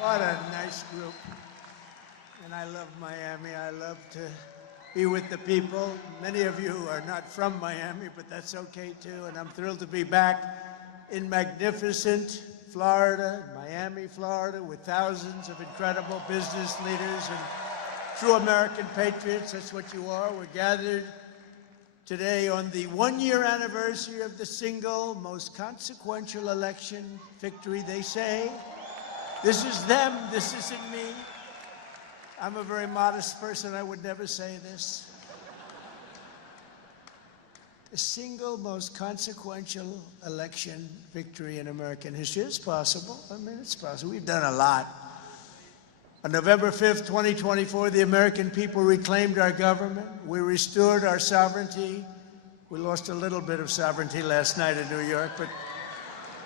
What a nice group. And I love Miami. I love to be with the people. Many of you are not from Miami, but that's okay too. And I'm thrilled to be back in magnificent Florida, Miami, Florida, with thousands of incredible business leaders and true American patriots. That's what you are. We're gathered today on the one-year anniversary of the single most consequential election victory, they say. This is them, this isn't me. I'm a very modest person, I would never say this. The single most consequential election victory in American history. It's possible. I mean, it's possible. We've done a lot. On November 5th, 2024, the American people reclaimed our government. We restored our sovereignty. We lost a little bit of sovereignty last night in New York, but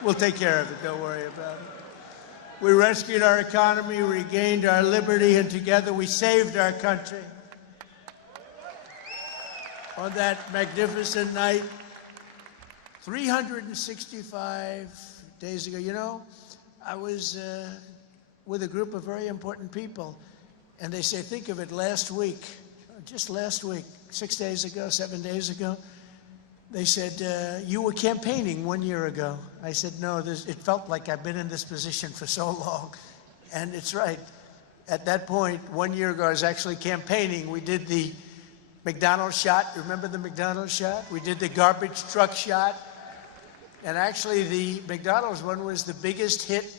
we'll take care of it. Don't worry about it. We rescued our economy, regained our liberty, and together we saved our country. On that magnificent night, 365 days ago, you know, I was with a group of very important people, and they say, think of it, last week, just last week, 6 days ago, 7 days ago, they said, you were campaigning 1 year ago. I said, no, it felt like I've been in this position for so long. And it's right. At that point, 1 year ago, I was actually campaigning. We did the McDonald's shot. Remember the McDonald's shot? We did the garbage truck shot. And actually, the McDonald's one was the biggest hit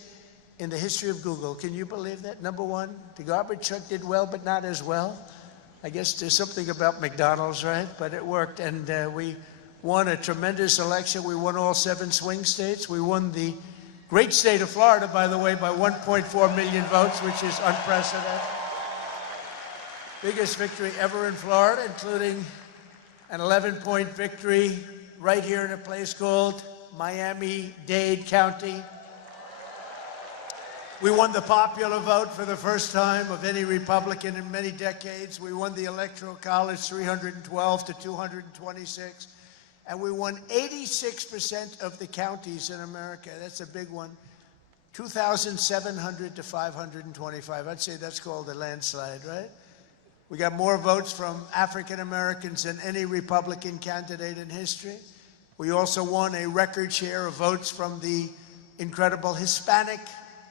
in the history of Google. Can you believe that? Number one, the garbage truck did well, but not as well. I guess there's something about McDonald's, right? But it worked, and we won a tremendous election. We won all 7 swing states. We won the great state of Florida, by the way, by 1.4 million votes, which is unprecedented. Biggest victory ever in Florida, including an 11-point victory right here in a place called Miami-Dade County. We won the popular vote for the first time of any Republican in many decades. We won the Electoral College 312 to 226. And we won 86% of the counties in America. That's a big one. 2,700 to 525. I'd say that's called a landslide, right? We got more votes from African Americans than any Republican candidate in history. We also won a record share of votes from the incredible Hispanic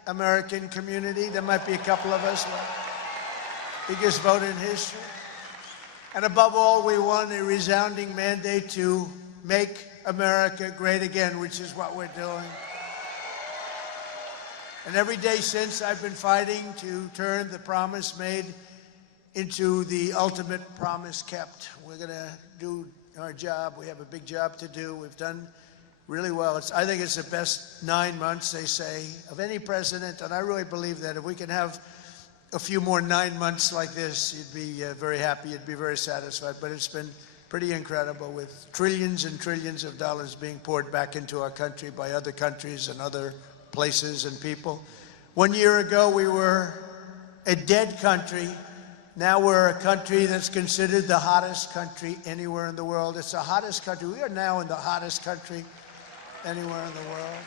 American community. There might be a couple of us. Biggest vote in history. And above all, we won a resounding mandate to make America great again, which is what we're doing. And every day since, I've been fighting to turn the promise made into the ultimate promise kept. We're going to do our job. We have a big job to do. We've done really well. I think it's the best 9 months, they say, of any president, and I really believe that if we can have a few more 9 months like this, you'd be very happy, you'd be very satisfied. But it's been pretty incredible, with trillions and trillions of dollars being poured back into our country by other countries and other places and people. 1 year ago, we were a dead country. Now we're a country that's considered the hottest country anywhere in the world. It's the hottest country. We are now in the hottest country anywhere in the world.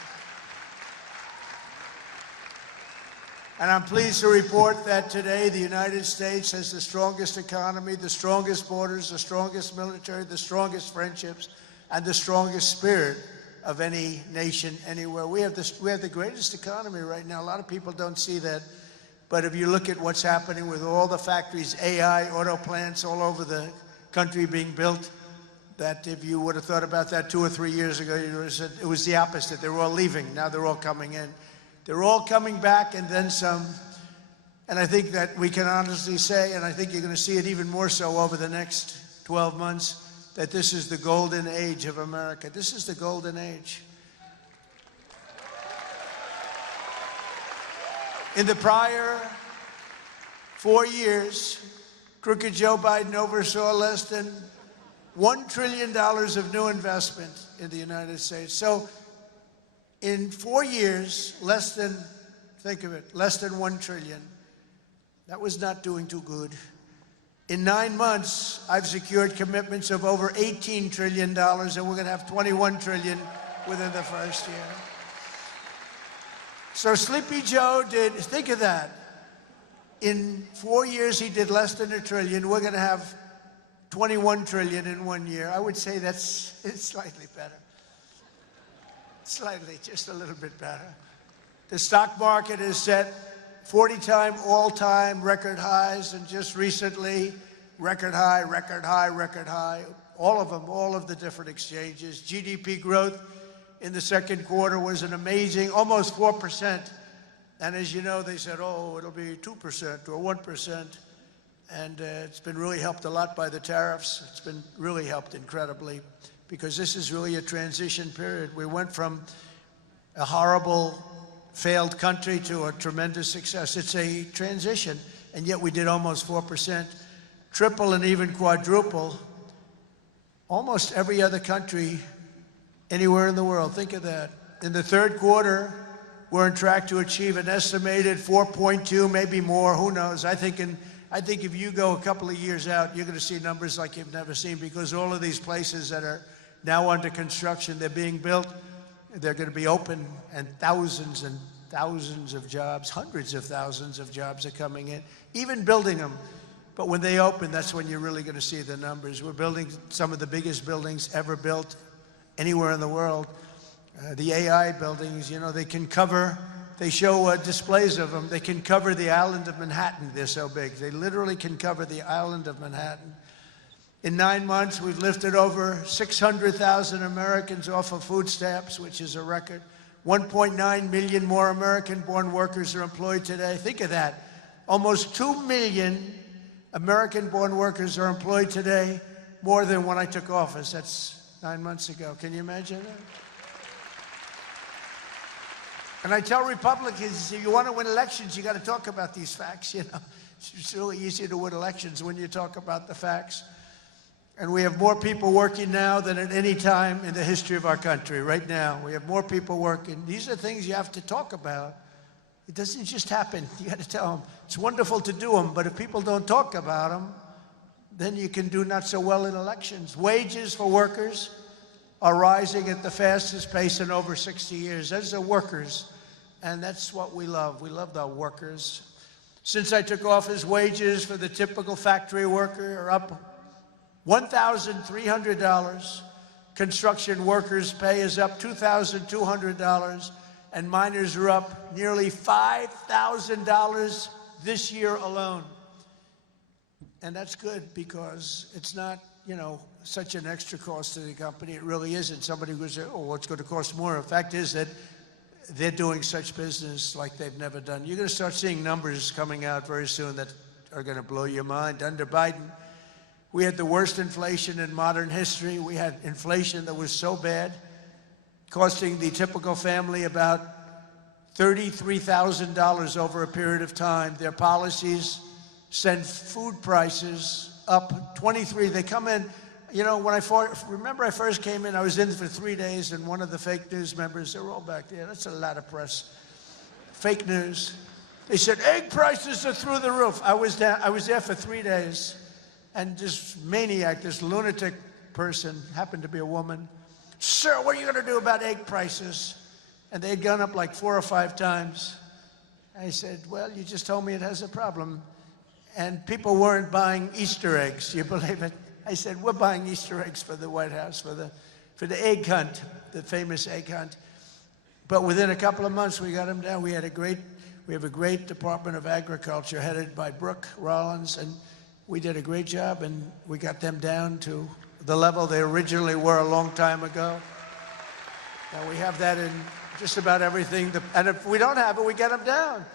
And I'm pleased to report that today the United States has the strongest economy, the strongest borders, the strongest military, the strongest friendships, and the strongest spirit of any nation anywhere. We have the greatest economy right now. A lot of people don't see that. But if you look at what's happening with all the factories, AI, auto plants all over the country being built, that if you would have thought about that 2 or 3 years ago, you would have said it was the opposite. They were all leaving. Now they're all coming in. They're all coming back, and then some. And I think that we can honestly say, and I think you're going to see it even more so over the next 12 months, that this is the golden age of America. This is the golden age. In the prior 4 years, crooked Joe Biden oversaw less than $1 trillion of new investment in the United States. So in 4 years, less than, think of it, less than 1 trillion. That was not doing too good. In 9 months, I've secured commitments of over $18 trillion, and we're going to have $21 trillion within the first year. So Sleepy Joe did, think of that. In 4 years, he did less than $1 trillion. We're going to have 21 trillion in 1 year. I would say it's slightly better. Slightly, just a little bit better. The stock market is set 40-time all-time record highs, and just recently, record high, record high, record high. All of them, all of the different exchanges. GDP growth in the second quarter was an amazing, almost 4%. And as you know, they said, oh, it'll be 2% or 1%. And it's been really helped a lot by the tariffs. It's been really helped incredibly, because this is really a transition period. We went from a horrible, failed country to a tremendous success. It's a transition, and yet we did almost 4%, triple and even quadruple. Almost every other country anywhere in the world. Think of that. In the third quarter, we're on track to achieve an estimated 4.2, maybe more, who knows. I think if you go a couple of years out, you're going to see numbers like you've never seen, because all of these places that are now under construction, they're being built, they're going to be open, and thousands of jobs, hundreds of thousands of jobs are coming in, even building them. But when they open, that's when you're really going to see the numbers. We're building some of the biggest buildings ever built anywhere in the world. The AI buildings, you know, they can cover, they show displays of them. They can cover the island of Manhattan. They're so big. They literally can cover the island of Manhattan. In 9 months, we've lifted over 600,000 Americans off of food stamps, which is a record. 1.9 million more American-born workers are employed today. Think of that. Almost 2 million American-born workers are employed today, more than when I took office. That's 9 months ago. Can you imagine that? And I tell Republicans, if you want to win elections, you got to talk about these facts, you know. It's really easy to win elections when you talk about the facts. And we have more people working now than at any time in the history of our country. Right now, we have more people working. These are things you have to talk about. It doesn't just happen. You got to tell them. It's wonderful to do them, but if people don't talk about them, then you can do not so well in elections. Wages for workers are rising at the fastest pace in over 60 years. Those are workers, and that's what we love. We love the workers. Since I took office, wages for the typical factory worker are up $1,300. Construction workers' pay is up $2,200, and miners are up nearly $5,000 this year alone. And that's good, because it's not, you know, such an extra cost to the company. It really isn't. Somebody would say, oh, well, it's going to cost more. The fact is that they're doing such business like they've never done. You're going to start seeing numbers coming out very soon that are going to blow your mind. Under Biden, we had the worst inflation in modern history. We had inflation that was so bad, costing the typical family about $33,000 over a period of time. Their policies send food prices up 23. They come in, you know, when I first came in, I was in for 3 days, and one of the fake news members, they're all back there. That's a lot of press. Fake news. They said, egg prices are through the roof. I was there for 3 days, and this maniac, this lunatic person, happened to be a woman. Sir, what are you going to do about egg prices? And they'd gone up like 4 or 5 times. I said, well, you just told me it has a problem. And people weren't buying Easter eggs. You believe it? I said, we're buying Easter eggs for the White House, for the egg hunt, the famous egg hunt. But within a couple of months, we got them down. We have a great Department of Agriculture headed by Brooke Rollins, and we did a great job, and we got them down to the level they originally were a long time ago. Now we have that in just about everything. And if we don't have it, we get them down.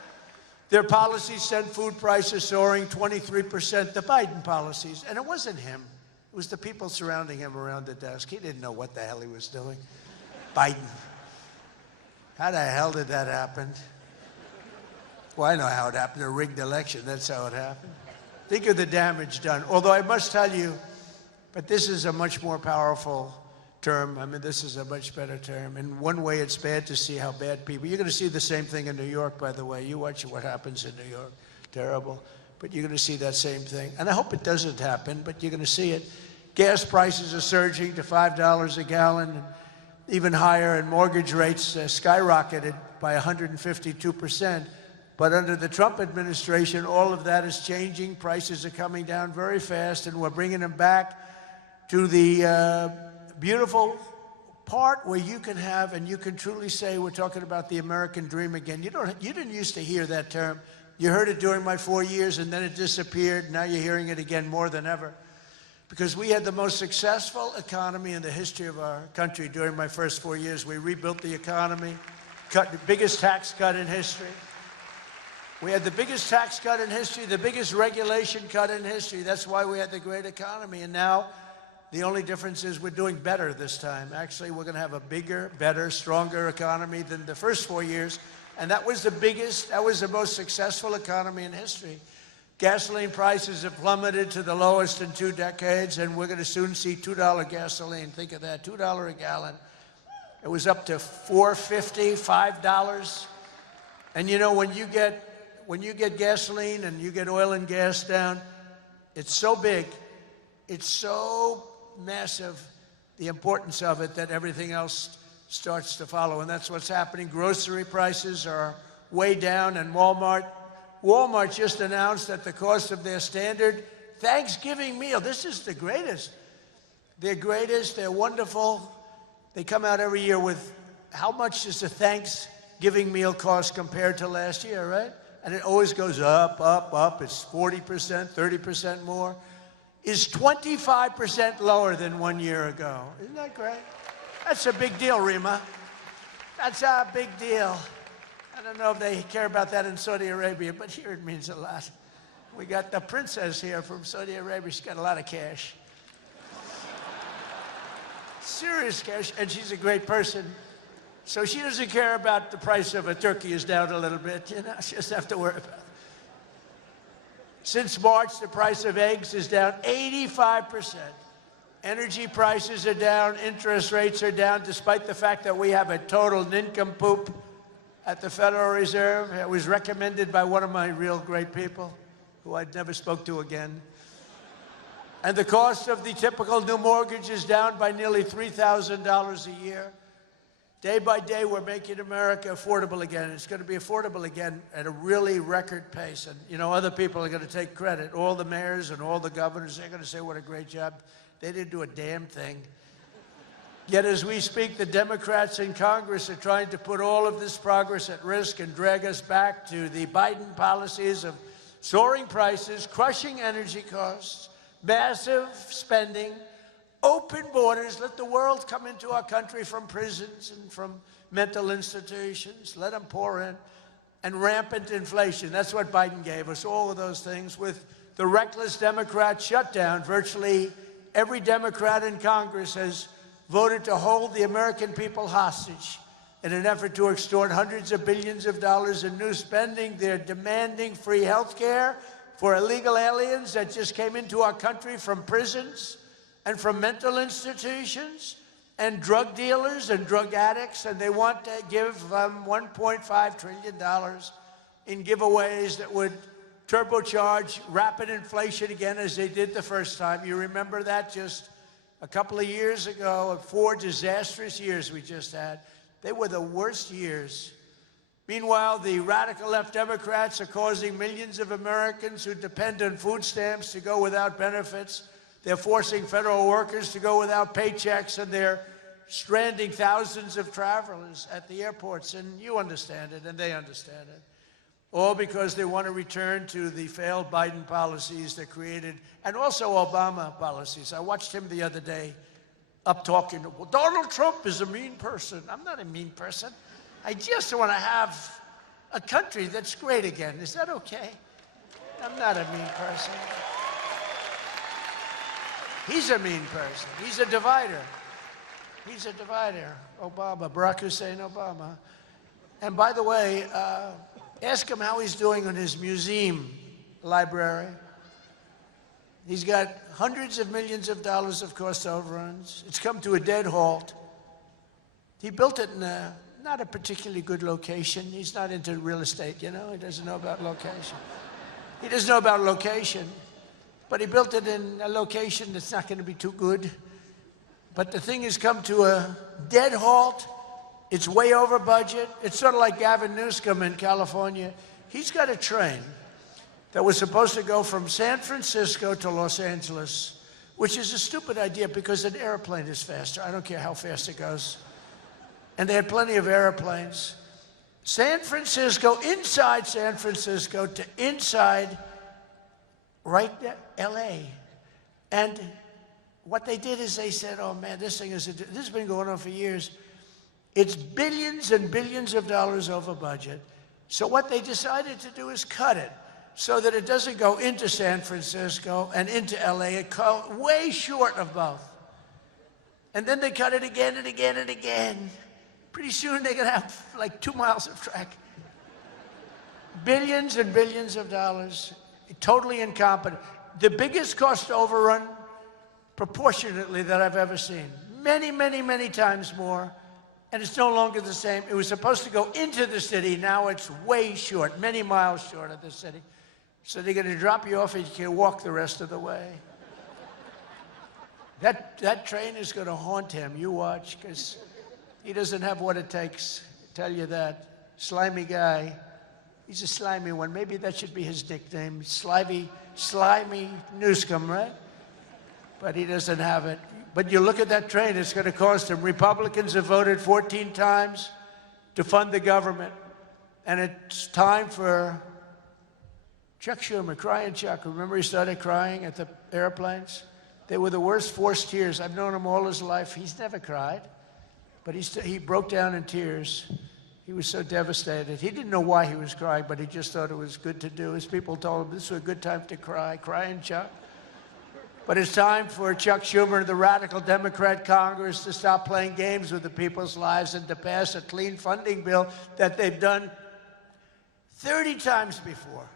Their policies sent food prices soaring 23%, the Biden policies. And it wasn't him. It was the people surrounding him around the desk. He didn't know what the hell he was doing. Biden. How the hell did that happen? Well, I know how it happened. A rigged election. That's how it happened. Think of the damage done. Although I must tell you, but this is a much more powerful term. I mean, this is a much better term. In one way, it's bad to see how bad people... You're going to see the same thing in New York, by the way. You watch what happens in New York. Terrible. But you're going to see that same thing. And I hope it doesn't happen, but you're going to see it. Gas prices are surging to $5 a gallon, and even higher, and mortgage rates skyrocketed. by 152%. But under the Trump administration, all of that is changing. Prices are coming down very fast, and we're bringing them back to the beautiful part where you can have, and you can truly say, we're talking about the American dream again. You didn't used to hear that term. You heard it during my 4 years, and then it disappeared. Now you're hearing it again more than ever. Because we had the most successful economy in the history of our country during my first 4 years. We rebuilt the economy, cut the biggest tax cut in history. We had the biggest tax cut in history, the biggest regulation cut in history. That's why we had the great economy. And now the only difference is we're doing better this time. Actually, we're going to have a bigger, better, stronger economy than the first 4 years. And that was the biggest, that was the most successful economy in history. Gasoline prices have plummeted to the lowest in 2 decades, and we're going to soon see $2 gasoline. Think of that, $2 a gallon. It was up to $4.50, $5. And you know, when you get gasoline and you get oil and gas down, it's so big, it's so massive, the importance of it, that everything else starts to follow. And that's what's happening. Grocery prices are way down, and Walmart just announced that the cost of their standard Thanksgiving meal, this is the greatest. They're greatest, they're wonderful. They come out every year with how much does a Thanksgiving meal cost compared to last year, right? And it always goes up, up, up. It's 40%, 30% more. Is 25% lower than 1 year ago. Isn't that great? That's a big deal, Rima. That's a big deal. I don't know if they care about that in Saudi Arabia, but here it means a lot. We got the princess here from Saudi Arabia. She's got a lot of cash. Serious cash, and she's a great person. So she doesn't care about the price of a turkey is down a little bit, you know, she doesn't have to worry about it. Since March, the price of eggs is down 85%. Energy prices are down, interest rates are down, despite the fact that we have a total nincompoop at the Federal Reserve. It was recommended by one of my real great people, who I'd never spoke to again. And the cost of the typical new mortgage is down by nearly $3,000 a year. Day by day, we're making America affordable again. It's going to be affordable again at a really record pace. And, you know, other people are going to take credit. All the mayors and all the governors, they're going to say what a great job. They didn't do a damn thing. Yet as we speak, the Democrats in Congress are trying to put all of this progress at risk and drag us back to the Biden policies of soaring prices, crushing energy costs, massive spending, open borders, let the world come into our country from prisons and from mental institutions, let them pour in, and rampant inflation. That's what Biden gave us, all of those things. With the reckless Democrat shutdown, virtually every Democrat in Congress has voted to hold the American people hostage in an effort to extort hundreds of billions of dollars in new spending. They're demanding free health care for illegal aliens that just came into our country from prisons and from mental institutions, and drug dealers and drug addicts, and they want to give $1.5 trillion in giveaways that would turbocharge rapid inflation again, as they did the first time. You remember that just a couple of years ago, 4 disastrous years we just had. They were the worst years. Meanwhile, the radical left Democrats are causing millions of Americans who depend on food stamps to go without benefits. They're forcing federal workers to go without paychecks, and they're stranding thousands of travelers at the airports. And you understand it, and they understand it. All because they want to return to the failed Biden policies that created, and also Obama policies. I watched him the other day up talking, well, Donald Trump is a mean person. I'm not a mean person. I just want to have a country that's great again. Is that okay? I'm not a mean person. He's a mean person. He's a divider. He's a divider. Obama, Barack Hussein Obama. And by the way, ask him how he's doing on his museum library. He's got hundreds of millions of dollars of cost overruns. It's come to a dead halt. He built it in not a particularly good location. He's not into real estate, you know? He doesn't know about location. He doesn't know about location. But he built it in a location that's not going to be too good. But the thing has come to a dead halt. It's way over budget. It's sort of like Gavin Newsom in California. He's got a train that was supposed to go from San Francisco to Los Angeles, which is a stupid idea because an airplane is faster. I don't care how fast it goes. And they had plenty of airplanes. San Francisco, inside San Francisco to inside right there, LA. And what they did is they said, oh man, this has been going on for years. It's billions and billions of dollars over budget. So what they decided to do is cut it so that it doesn't go into San Francisco and into LA. It goes way short of both. And then they cut it again and again and again. Pretty soon they're going to have like 2 miles of track. Billions and billions of dollars, totally incompetent. The biggest cost overrun proportionately that I've ever seen. Many, many, many times more. And it's no longer the same. It was supposed to go into the city. Now it's way short, many miles short of the city. So they're going to drop you off and you can walk the rest of the way. That train is going to haunt him. You watch, because he doesn't have what it takes. I tell you that. Slimy guy. He's a slimy one. Maybe that should be his nickname. Slimy Newsom, right? But he doesn't have it. But you look at that train, it's going to cost him. Republicans have voted 14 times to fund the government. And it's time for Chuck Schumer, crying Chuck. Remember he started crying at the airplanes? They were the worst forced tears. I've known him all his life. He's never cried. But he broke down in tears. He was so devastated. He didn't know why he was crying, but he just thought it was good to do. His people told him this was a good time to cry. Crying Chuck. But it's time for Chuck Schumer and the radical Democrat Congress to stop playing games with the people's lives and to pass a clean funding bill that they've done 30 times before.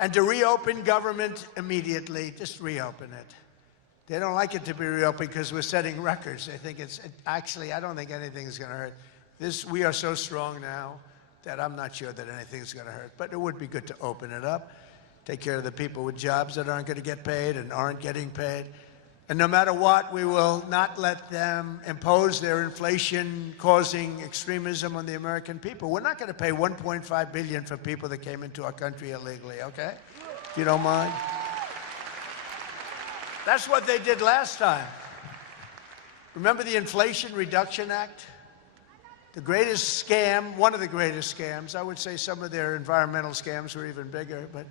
And to reopen government immediately. Just reopen it. They don't like it to be reopened because we're setting records. They think actually, I don't think anything is going to hurt. We are so strong now that I'm not sure that anything is going to hurt. But it would be good to open it up. Take care of the people with jobs that aren't going to get paid and aren't getting paid. And no matter what, we will not let them impose their inflation-causing extremism on the American people. We're not going to pay $1.5 billion for people that came into our country illegally, okay? If you don't mind. That's what they did last time. Remember the Inflation Reduction Act? The greatest scam, one of the greatest scams. I would say some of their environmental scams were even bigger, but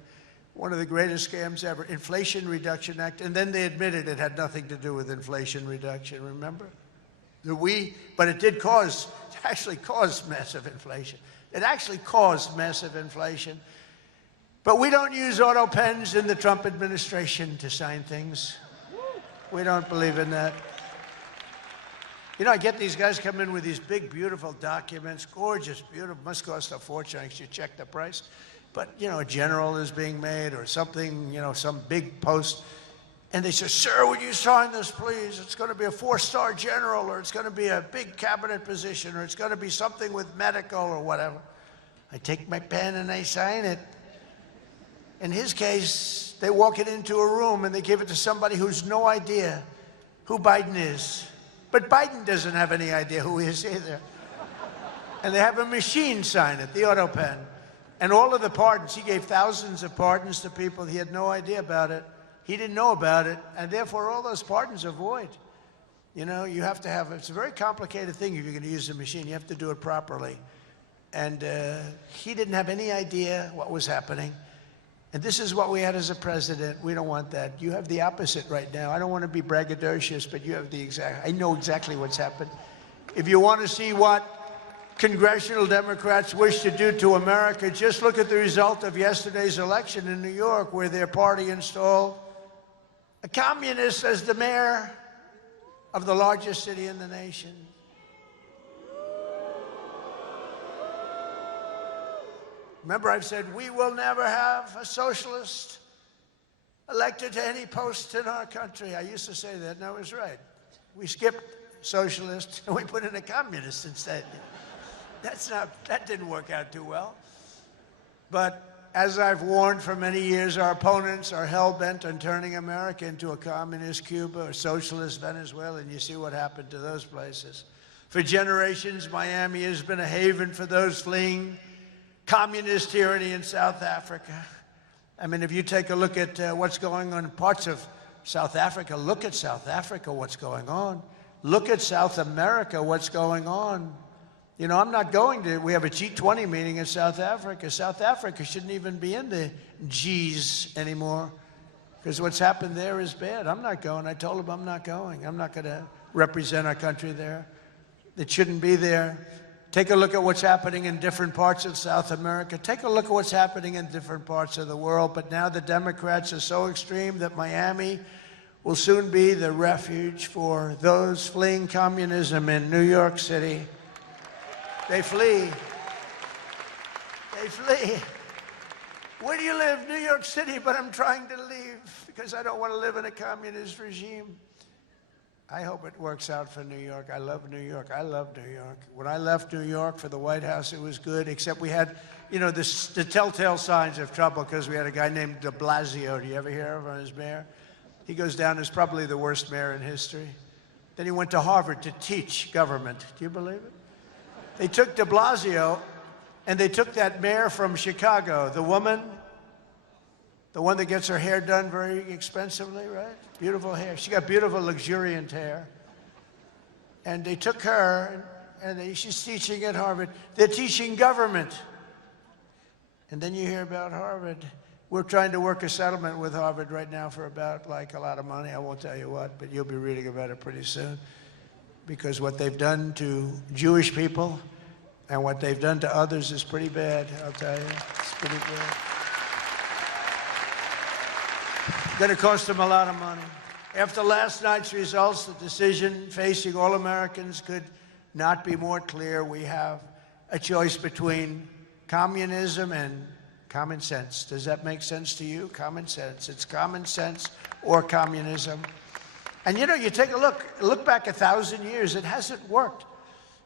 one of the greatest scams ever, Inflation Reduction Act, and then they admitted it had nothing to do with inflation reduction, remember? But it did actually caused massive inflation. It actually caused massive inflation. But we don't use auto pens in the Trump administration to sign things. We don't believe in that. You know, I get these guys come in with these big, beautiful documents, gorgeous, beautiful, must cost a fortune. I should check the price. But, you know, a general is being made or something, you know, some big post. And they say, sir, would you sign this, please? It's going to be a 4-star general, or it's going to be a big cabinet position, or it's going to be something with medical or whatever. I take my pen and I sign it. In his case, they walk it into a room and they give it to somebody who's no idea who Biden is. But Biden doesn't have any idea who he is either. And they have a machine sign it, the auto pen. And all of the pardons, he gave thousands of pardons to people. He had no idea about it. He didn't know about it. And therefore, all those pardons are void. You know, you have to have, it's a very complicated thing if you're going to use a machine. You have to do it properly. And he didn't have any idea what was happening. And this is what we had as a president. We don't want that. You have the opposite right now. I don't want to be braggadocious, but you have the exact, I know exactly what's happened. If you want to see what congressional Democrats wish to do to America, just look at the result of yesterday's election in New York, where their party installed a communist as the mayor of the largest city in the nation. Remember, I've said we will never have a socialist elected to any post in our country. I used to say that, and I was right. We skipped socialist and we put in a communist instead. That didn't work out too well. But as I've warned for many years, our opponents are hell-bent on turning America into a communist Cuba or socialist Venezuela, and you see what happened to those places. For generations, Miami has been a haven for those fleeing communist tyranny in South Africa. I mean, if you take a look at what's going on in parts of South Africa, look at South Africa, what's going on. Look at South America, what's going on. You know, I'm not going to, we have a G20 meeting in South Africa. South Africa shouldn't even be in the Gs anymore because what's happened there is bad. I'm not going. I told them I'm not going. I'm not going to represent our country there. It shouldn't be there. Take a look at what's happening in different parts of South America. Take a look at what's happening in different parts of the world. But now the Democrats are so extreme that Miami will soon be the refuge for those fleeing communism in New York City. They flee. They flee. Where do you live? New York City, but I'm trying to leave because I don't want to live in a communist regime. I hope it works out for New York. I love New York. I love New York. When I left New York for the White House, it was good, except we had, you know, the telltale signs of trouble because we had a guy named de Blasio. Do you ever hear of him as mayor? He goes down as probably the worst mayor in history. Then he went to Harvard to teach government. Do you believe it? They took de Blasio, and they took that mayor from Chicago, the woman, the one that gets her hair done very expensively, right? Beautiful hair. She got beautiful, luxuriant hair. And they took her, and she's teaching at Harvard. They're teaching government. And then you hear about Harvard. We're trying to work a settlement with Harvard right now for about, like, a lot of money. I won't tell you what, but you'll be reading about it pretty soon. Because what they've done to Jewish people and what they've done to others is pretty bad, I'll tell you. It's pretty bad. Going to cost them a lot of money. After last night's results, the decision facing all Americans could not be more clear. We have a choice between communism and common sense. Does that make sense to you? Common sense. It's common sense or communism. And you know, you take a look back 1,000 years, it hasn't worked.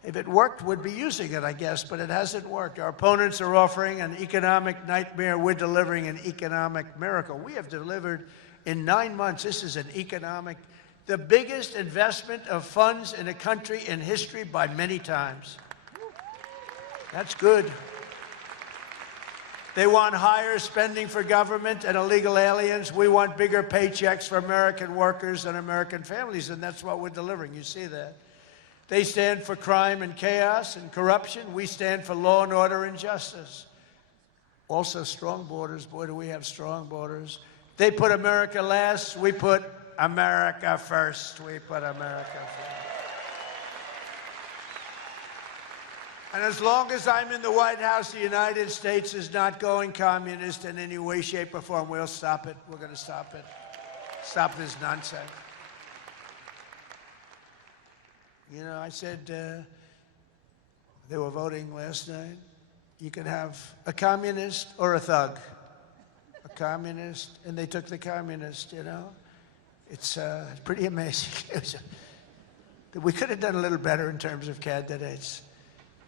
If it worked, we'd be using it, I guess, but it hasn't worked. Our opponents are offering an economic nightmare. We're delivering an economic miracle. We have delivered in 9 months, this is the biggest investment of funds in a country in history by many times. That's good. They want higher spending for government and illegal aliens. We want bigger paychecks for American workers and American families, and that's what we're delivering. You see that. They stand for crime and chaos and corruption. We stand for law and order and justice. Also strong borders. Boy, do we have strong borders. They put America last. We put America first. We put America first. And as long as I'm in the White House, the United States is not going communist in any way, shape, or form. We'll stop it. We're going to stop it. Stop this nonsense. You know, I said they were voting last night. You can have a communist or a thug. A communist, and they took the communist, you know. It's pretty amazing. We could have done a little better in terms of candidates.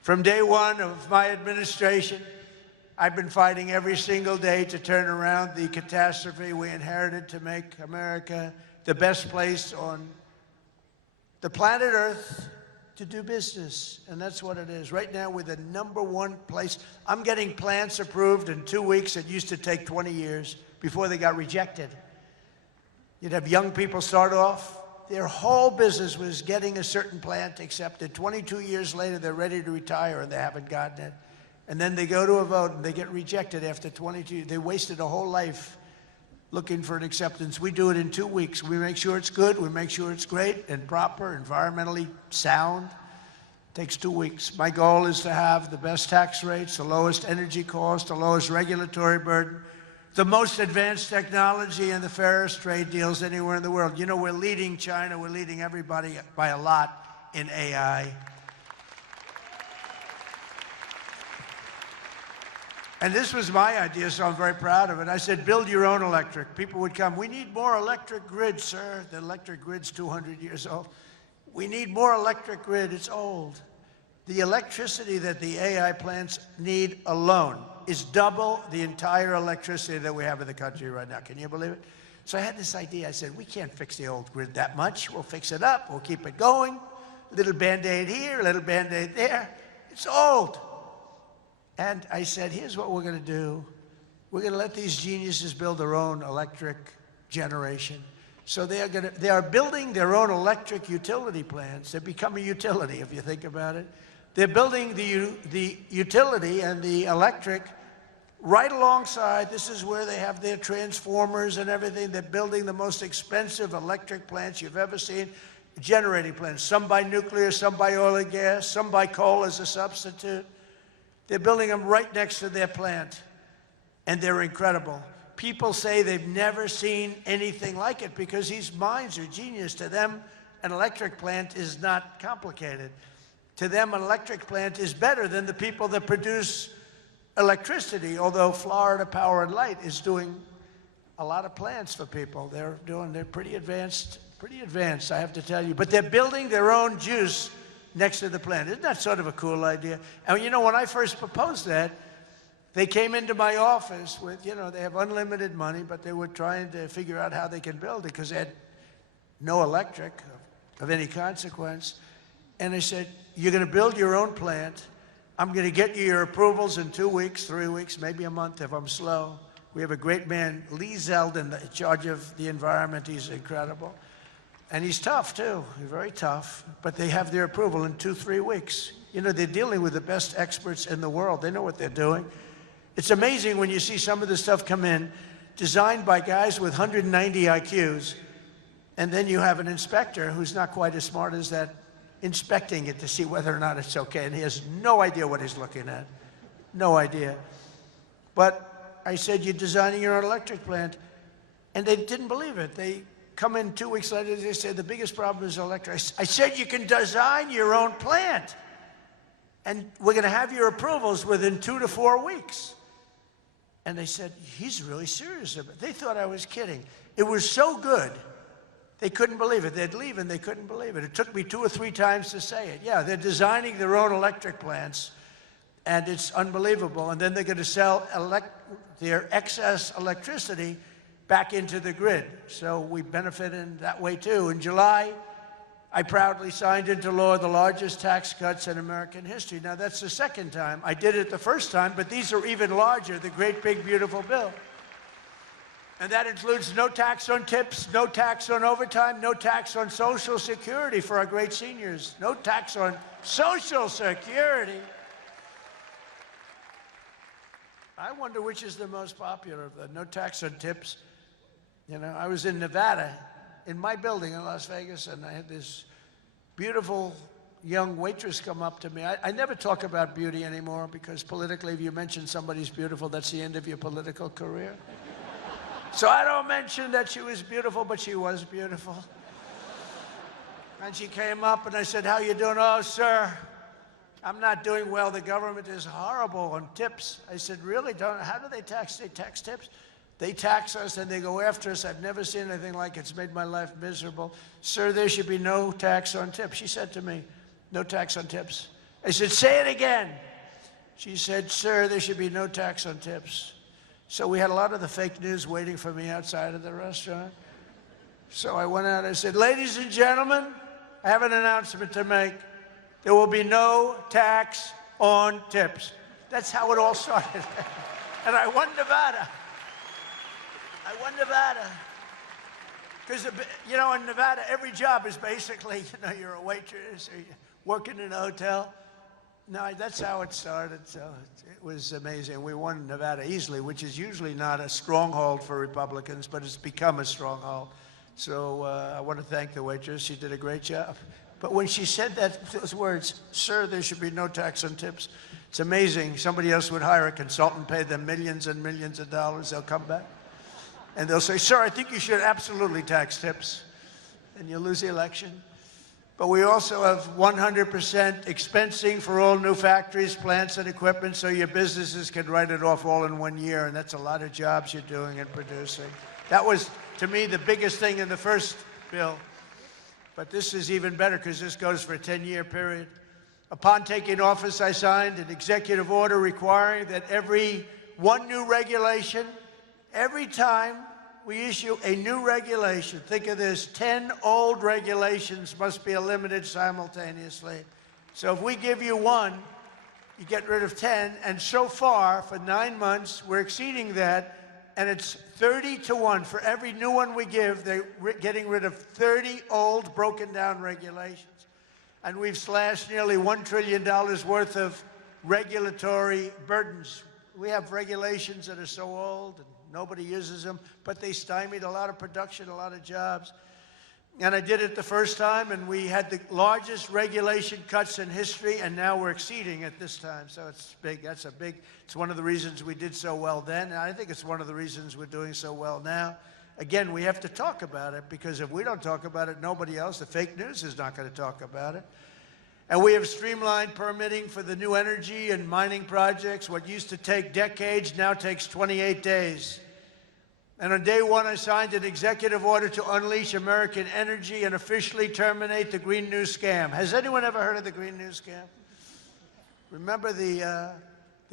From day one of my administration, I've been fighting every single day to turn around the catastrophe we inherited to make America the best place on the planet Earth to do business, and that's what it is. Right now, we're the #1 place. I'm getting plants approved in 2 weeks. It used to take 20 years before they got rejected. You'd have young people start off. Their whole business was getting a certain plant accepted. 22 years later, they're ready to retire, and they haven't gotten it. And then they go to a vote, and they get rejected after 22. They wasted a whole life looking for an acceptance. We do it in 2 weeks. We make sure it's good. We make sure it's great and proper, environmentally sound. It takes 2 weeks. My goal is to have the best tax rates, the lowest energy cost, the lowest regulatory burden, the most advanced technology, and the fairest trade deals anywhere in the world. You know, we're leading China. We're leading everybody by a lot in AI. And this was my idea, so I'm very proud of it. I said, build your own electric. People would come. We need more electric grid, sir. The electric grid's 200 years old. We need more electric grid. It's old. The electricity that the AI plants need alone is double the entire electricity that we have in the country right now. Can you believe it? So I had this idea. I said, we can't fix the old grid that much. We'll fix it up. We'll keep it going. little Band-Aid here, a little Band-Aid there. It's old. And I said, here's what we're going to do. We're going to let these geniuses build their own electric generation. So they are building their own electric utility plants. They become a utility, if you think about it. They're building the utility and the electric right alongside. This is where they have their transformers and everything. They're building the most expensive electric plants you've ever seen, generating plants. Some by nuclear, some by oil and gas, some by coal as a substitute. They're building them right next to their plant, and they're incredible. People say they've never seen anything like it because these minds are genius. To them, an electric plant is not complicated. To them, an electric plant is better than the people that produce electricity, although Florida Power and Light is doing a lot of plants for people. They're pretty advanced, I have to tell you. But they're building their own juice next to the plant. Isn't that sort of a cool idea? And you know, when I first proposed that, they came into my office with, you know, they have unlimited money, but they were trying to figure out how they can build it because they had no electric of any consequence. And they said, you're going to build your own plant. I'm going to get you your approvals in 2 weeks, 3 weeks, maybe a month if I'm slow. We have a great man, Lee Zeldin, in charge of the environment. He's incredible. And he's tough, too. He's very tough. But they have their approval in 2-3 weeks. You know, they're dealing with the best experts in the world. They know what they're doing. It's amazing when you see some of the stuff come in, designed by guys with 190 IQs, and then you have an inspector who's not quite as smart as that, inspecting it to see whether or not it's okay, and he has no idea what he's looking at. No idea. But I said, you're designing your own electric plant, and they didn't believe it. They come in 2 weeks later, they said, the biggest problem is electric. I said, you can design your own plant, and we're going to have your approvals within 2 to 4 weeks. And they said, he's really serious about it. They thought I was kidding. It was so good. They couldn't believe it. They'd leave and they couldn't believe it. It took me 2 or 3 times to say it. Yeah, they're designing their own electric plants, and it's unbelievable. And then they're going to sell their excess electricity back into the grid. So we benefit in that way, too. In July, I proudly signed into law the largest tax cuts in American history. Now, that's the second time. I did it the first time, but these are even larger, the great, big, beautiful bill. And that includes no tax on tips, no tax on overtime, no tax on Social Security for our great seniors, no tax on Social Security. I wonder which is the most popular, the no tax on tips. You know, I was in Nevada, in my building in Las Vegas, and I had this beautiful young waitress come up to me. I never talk about beauty anymore because politically, if you mention somebody's beautiful, that's the end of your political career. So I don't mention that she was beautiful, but she was beautiful. And she came up and I said, how you doing? Oh, sir, I'm not doing well. The government is horrible on tips. I said, really? How do they tax? They tax tips? They tax us and they go after us. I've never seen anything like it. It's made my life miserable. Sir, there should be no tax on tips. She said to me, no tax on tips. I said, say it again. She said, sir, there should be no tax on tips. So we had a lot of the fake news waiting for me outside of the restaurant. So I went out and I said, ladies and gentlemen, I have an announcement to make. There will be no tax on tips. That's how it all started. And I won Nevada. I won Nevada. Because, you know, in Nevada, every job is basically, you know, you're a waitress or you're working in a hotel. No, that's how it started. So it was amazing. We won Nevada easily, which is usually not a stronghold for Republicans, but it's become a stronghold. So I want to thank the waitress. She did a great job. But when she said those words, sir, there should be no tax on tips, it's amazing. Somebody else would hire a consultant, pay them millions and millions of dollars. They'll come back. And they'll say, sir, I think you should absolutely tax tips. And you'll lose the election. But we also have 100% expensing for all new factories, plants, and equipment so your businesses can write it off all in 1 year. And that's a lot of jobs you're doing and producing. That was, to me, the biggest thing in the first bill. But this is even better because this goes for a 10-year period. Upon taking office, I signed an executive order requiring that every one new regulation, every time we issue a new regulation. Think of this, 10 old regulations must be eliminated simultaneously. So if we give you one, you get rid of 10, and so far, for 9 months, we're exceeding that, and it's 30 to 1. For every new one we give, they're getting rid of 30 old, broken-down regulations. And we've slashed nearly $1 trillion worth of regulatory burdens. We have regulations that are so old, and nobody uses them, but they stymied a lot of production, a lot of jobs. And I did it the first time, and we had the largest regulation cuts in history, and now we're exceeding it this time. So it's big. It's one of the reasons we did so well then, and I think it's one of the reasons we're doing so well now. Again, we have to talk about it, because if we don't talk about it, nobody else, the fake news is not going to talk about it. And we have streamlined permitting for the new energy and mining projects. What used to take decades now takes 28 days. And on day one, I signed an executive order to unleash American energy and officially terminate the Green New Scam. Has anyone ever heard of the Green New Scam? Remember the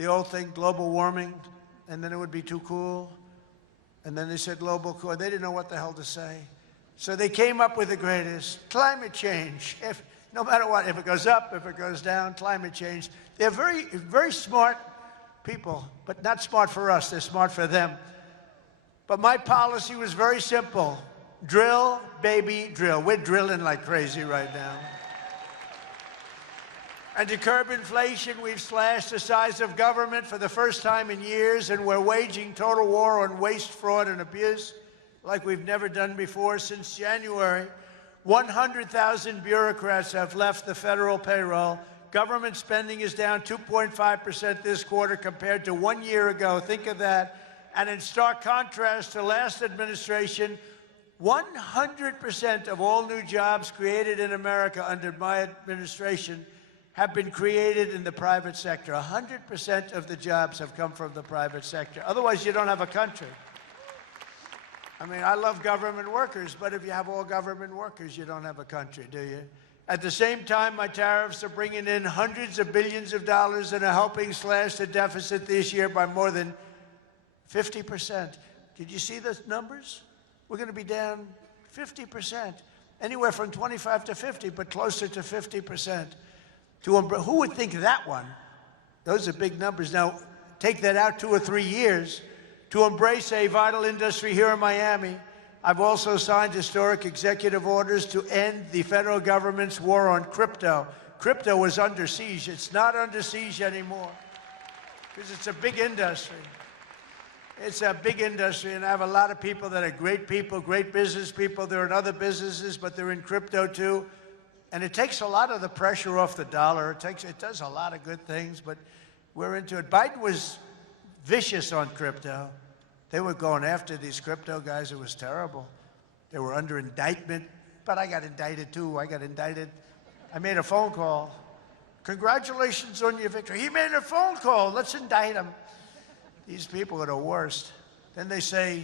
old thing, global warming, and then it would be too cool? And then they said global cool. They didn't know what the hell to say. So they came up with the greatest, climate change. No matter what, if it goes up, if it goes down, climate change. They're very, very smart people, but not smart for us. They're smart for them. But my policy was very simple. Drill, baby, drill. We're drilling like crazy right now. And to curb inflation, we've slashed the size of government for the first time in years, and we're waging total war on waste, fraud, and abuse like we've never done before. Since January, 100,000 bureaucrats have left the federal payroll. Government spending is down 2.5% this quarter compared to 1 year ago. Think of that. And in stark contrast to last administration, 100% of all new jobs created in America under my administration have been created in the private sector. 100% of the jobs have come from the private sector. Otherwise, you don't have a country. I mean, I love government workers, but if you have all government workers, you don't have a country, do you? At the same time, my tariffs are bringing in hundreds of billions of dollars and are helping slash the deficit this year by more than 50%. Did you see the numbers? We're going to be down 50%, anywhere from 25 to 50, but closer to 50%. Who would think that one? Those are big numbers. Now, take that out 2 or 3 years. To embrace a vital industry here in Miami, I've also signed historic executive orders to end the federal government's war on crypto. Crypto was under siege. It's not under siege anymore because it's a big industry. It's a big industry, and I have a lot of people that are great people, great business people. They're in other businesses, but they're in crypto too. And it takes a lot of the pressure off the dollar. It does a lot of good things, but we're into it. Biden was vicious on crypto. They were going after these crypto guys. It was terrible. They were under indictment, but I got indicted too. I made a phone call. Congratulations on your victory. He made a phone call. Let's indict him. These people are the worst. Then they say,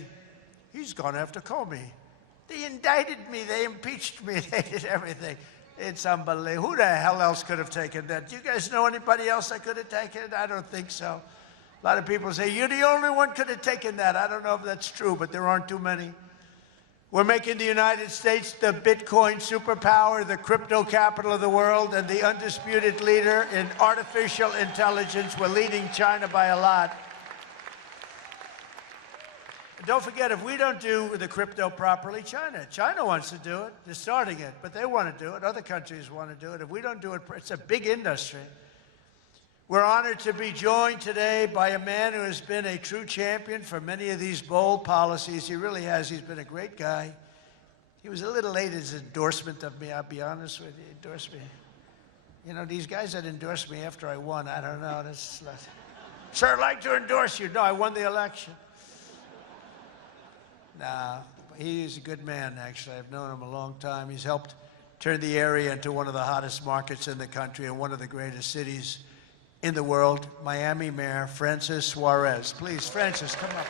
he's gone after Comey. They indicted me. They impeached me. They did everything. It's unbelievable. Who the hell else could have taken that? Do you guys know anybody else that could have taken it? I don't think so. A lot of people say, you're the only one could have taken that. I don't know if that's true, but there aren't too many. We're making the United States the Bitcoin superpower, the crypto capital of the world, and the undisputed leader in artificial intelligence. We're leading China by a lot. And don't forget, if we don't do the crypto properly, China wants to do it. They're starting it, but they want to do it. Other countries want to do it. If we don't do it, it's a big industry. We're honored to be joined today by a man who has been a true champion for many of these bold policies. He really has. He's been a great guy. He was a little late in his endorsement of me, I'll be honest with you. He endorsed me. You know, these guys that endorsed me after I won, I don't know. Sir, I'd like to endorse you. No, I won the election. Nah, he's a good man, actually. I've known him a long time. He's helped turn the area into one of the hottest markets in the country and one of the greatest cities in the world. Miami Mayor Francis Suarez. Please, Francis, come up.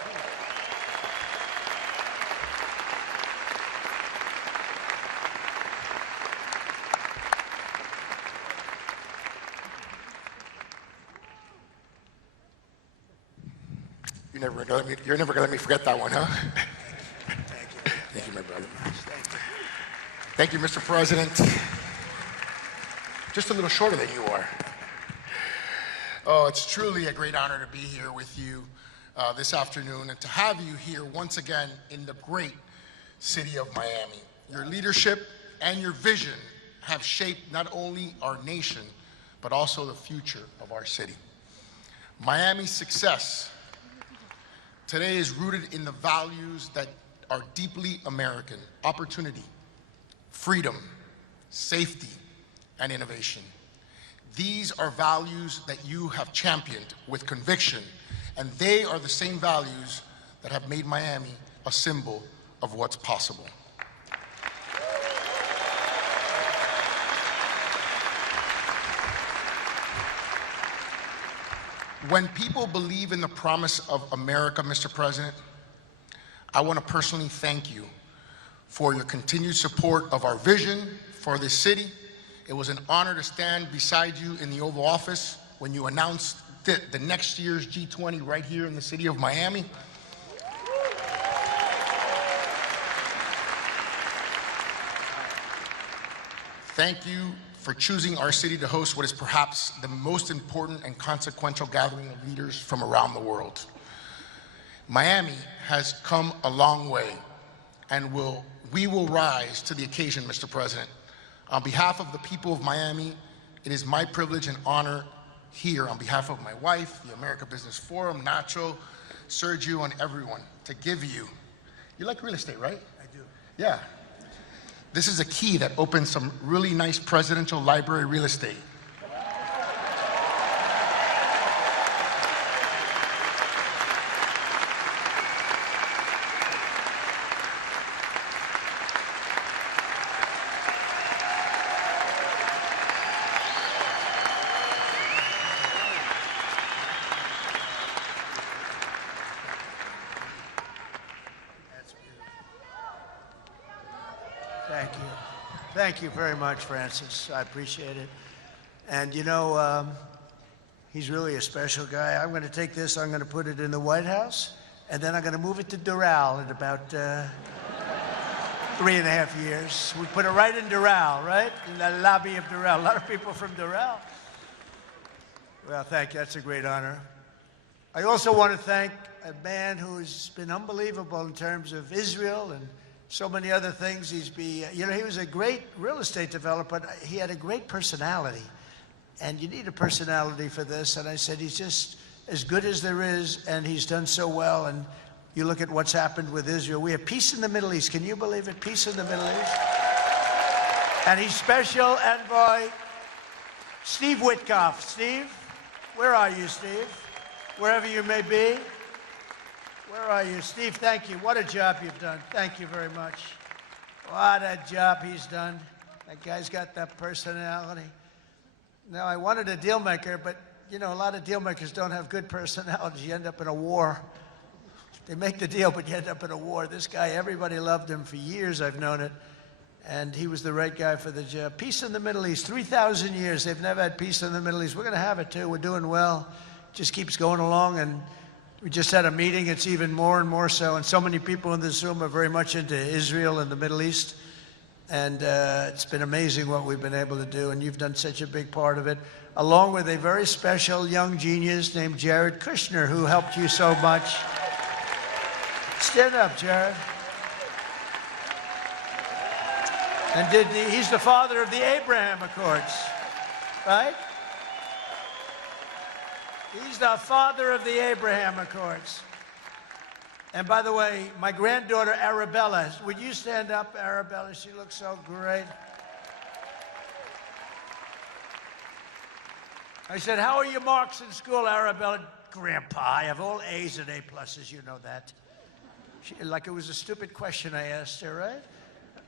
You're never gonna let me forget that one, huh? my brother. Thank you, Mr. President. Just a little shorter than you are. Oh, it's truly a great honor to be here with you this afternoon and to have you here once again in the great city of Miami. Your leadership and your vision have shaped not only our nation, but also the future of our city. Miami's success today is rooted in the values that are deeply American: opportunity, freedom, safety, and innovation. These are values that you have championed with conviction, and they are the same values that have made Miami a symbol of what's possible. When people believe in the promise of America, Mr. President, I want to personally thank you for your continued support of our vision for this city. It was an honor to stand beside you in the Oval Office when you announced the next year's G20 right here in the city of Miami. Thank you for choosing our city to host what is perhaps the most important and consequential gathering of leaders from around the world. Miami has come a long way, and we will rise to the occasion, Mr. President. On behalf of the people of Miami, it is my privilege and honor here, on behalf of my wife, the America Business Forum, Nacho, Sergio, and everyone, to give you, you like real estate, right? I do. Yeah. This is a key that opens some really nice presidential library real estate. Thank you. Thank you very much, Francis. I appreciate it. And you know, he's really a special guy. I'm going to take this, I'm going to put it in the White House, and then I'm going to move it to Doral in about 3.5 years. We put it right in Doral, right? In the lobby of Doral. A lot of people from Doral. Well, thank you. That's a great honor. I also want to thank a man who's been unbelievable in terms of Israel and so many other things. He was a great real estate developer, but he had a great personality. And you need a personality for this. And I said, he's just as good as there is, and he's done so well. And you look at what's happened with Israel. We have peace in the Middle East. Can you believe it? Peace in the Middle East. And he's special envoy, Steve Witkoff. Steve, where are you, Steve? Wherever you may be. Where are you? Steve, thank you. What a job you've done. Thank you very much. What a job he's done. That guy's got that personality. Now, I wanted a deal maker, but, you know, a lot of deal makers don't have good personalities. You end up in a war. They make the deal, but you end up in a war. This guy, everybody loved him for years. I've known it. And he was the right guy for the job. Peace in the Middle East. 3,000 years. They've never had peace in the Middle East. We're going to have it, too. We're doing well. Just keeps going along, and we just had a meeting. It's even more and more so. And so many people in this room are very much into Israel and the Middle East. And it's been amazing what we've been able to do. And you've done such a big part of it, along with a very special young genius named Jared Kushner, who helped you so much. Stand up, Jared. And he's the father of the Abraham Accords, right? He's the father of the Abraham Accords. And by the way, my granddaughter, Arabella, would you stand up, Arabella? She looks so great. I said, how are your marks in school, Arabella? Grandpa, I have all A's and A pluses, you know that. Like it was a stupid question I asked her, right?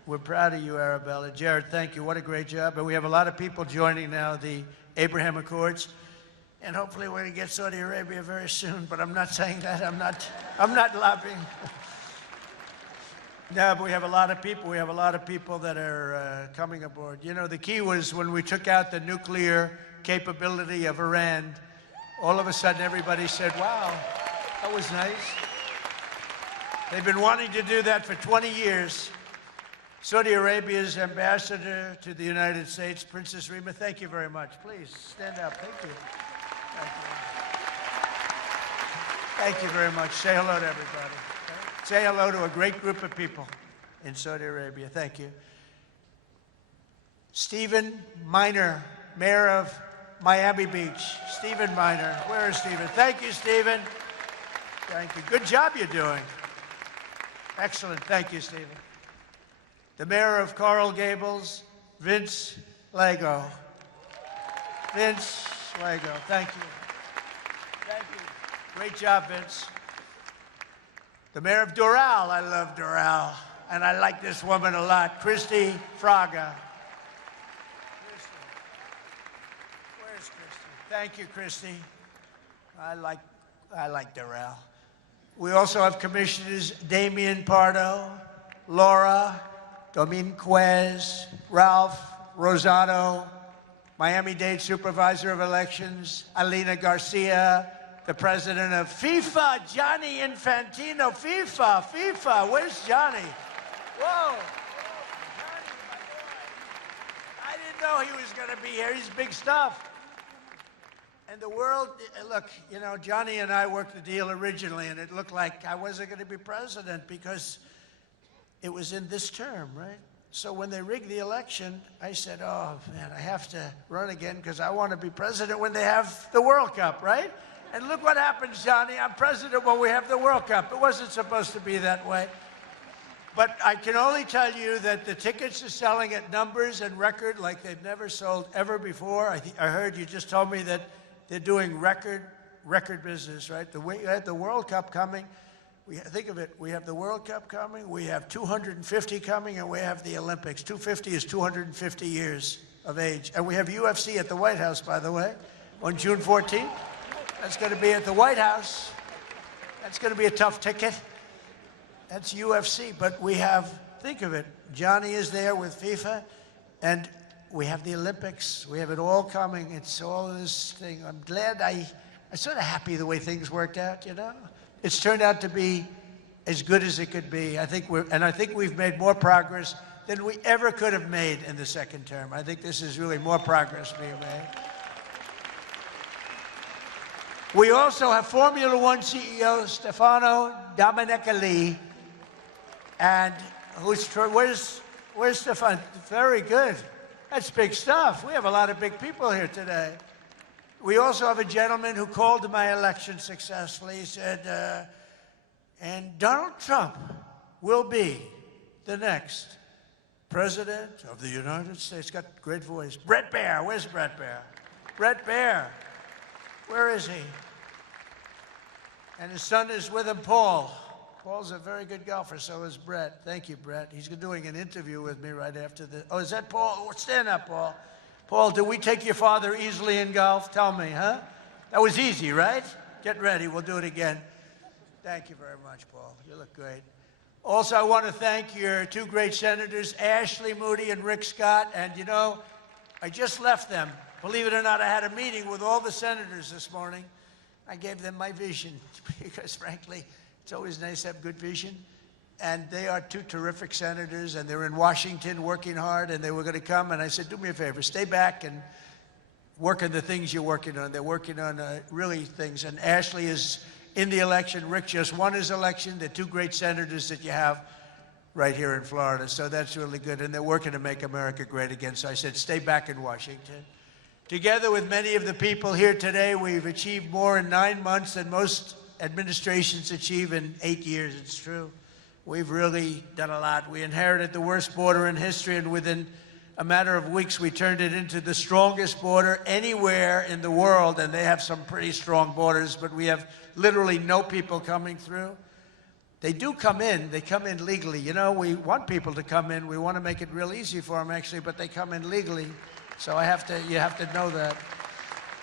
We're proud of you, Arabella. Jared, thank you. What a great job. And we have a lot of people joining now the Abraham Accords. And hopefully we're going to get Saudi Arabia very soon, but I'm not saying that. I'm not lobbying. No, but we have a lot of people. We have a lot of people that are coming aboard. You know, the key was when we took out the nuclear capability of Iran, all of a sudden everybody said, wow, that was nice. They've been wanting to do that for 20 years. Saudi Arabia's ambassador to the United States, Princess Rima, thank you very much. Please stand up. Thank you. Thank you. Thank you very much. Say hello to everybody. Say hello to a great group of people in Saudi Arabia. Thank you. Stephen Miner, Mayor of Miami Beach. Stephen Miner. Where is Stephen? Thank you, Stephen. Thank you. Good job you're doing. Excellent. Thank you, Stephen. The Mayor of Coral Gables, Vince Lago. Vince Lago. Thank you. Thank you. Great job, Vince. The Mayor of Doral. I love Doral. And I like this woman a lot. Christy Fraga. Where's Christy? Thank you, Christy. I like Doral. We also have Commissioners Damian Pardo, Laura Dominguez, Ralph Rosado, Miami-Dade Supervisor of Elections, Alina Garcia, the President of FIFA, Gianni Infantino. FIFA, where's Johnny? Whoa. Johnny, my boy. I didn't know he was going to be here. He's big stuff. And the world, look, you know, Johnny and I worked the deal originally, and it looked like I wasn't going to be president because it was in this term, right? So when they rigged the election, I said, oh, man, I have to run again because I want to be president when they have the World Cup, right? And look what happens, Johnny. I'm president when we have the World Cup. It wasn't supposed to be that way. But I can only tell you that the tickets are selling at numbers and record like they've never sold ever before. I heard you just told me that they're doing record business, right? We had the World Cup coming. Think of it, we have the World Cup coming, we have 250 coming, and we have the Olympics. 250 is 250 years of age. And we have UFC at the White House, by the way, on June 14th. That's going to be at the White House. That's going to be a tough ticket. That's UFC. But we have, think of it, Johnny is there with FIFA, and we have the Olympics. We have it all coming. It's all this thing. I'm glad I'm sort of happy the way things worked out, you know? It's turned out to be as good as it could be. I think we've made more progress than we ever could have made in the second term. I think this is really more progress being made. We also have Formula One CEO Stefano Domenicali, and where's Stefano? Very good. That's big stuff. We have a lot of big people here today. We also have a gentleman who called my election successfully. He said, and Donald Trump will be the next president of the United States. Got a great voice. Brett Baer. Where's Brett Baer? Brett Baer. Where is he? And his son is with him, Paul. Paul's a very good golfer, so is Brett. Thank you, Brett. He's doing an interview with me right after this. Oh, is that Paul? Oh, stand up, Paul. Paul, did we take your father easily in golf? Tell me, huh? That was easy, right? Get ready. We'll do it again. Thank you very much, Paul. You look great. Also, I want to thank your two great senators, Ashley Moody and Rick Scott. And, you know, I just left them. Believe it or not, I had a meeting with all the senators this morning. I gave them my vision because, frankly, it's always nice to have good vision. And they are two terrific senators, and they're in Washington working hard, and they were going to come. And I said, do me a favor, stay back and work on the things you're working on. They're working on really things. And Ashley is in the election. Rick just won his election. They're two great senators that you have right here in Florida. So that's really good. And they're working to make America great again. So I said, stay back in Washington. Together with many of the people here today, we've achieved more in 9 months than most administrations achieve in 8 years. It's true. We've really done a lot. We inherited the worst border in history, and within a matter of weeks, we turned it into the strongest border anywhere in the world, and they have some pretty strong borders, but we have literally no people coming through. They do come in. They come in legally. You know, we want people to come in. We want to make it real easy for them, actually, but they come in legally. So you have to know that.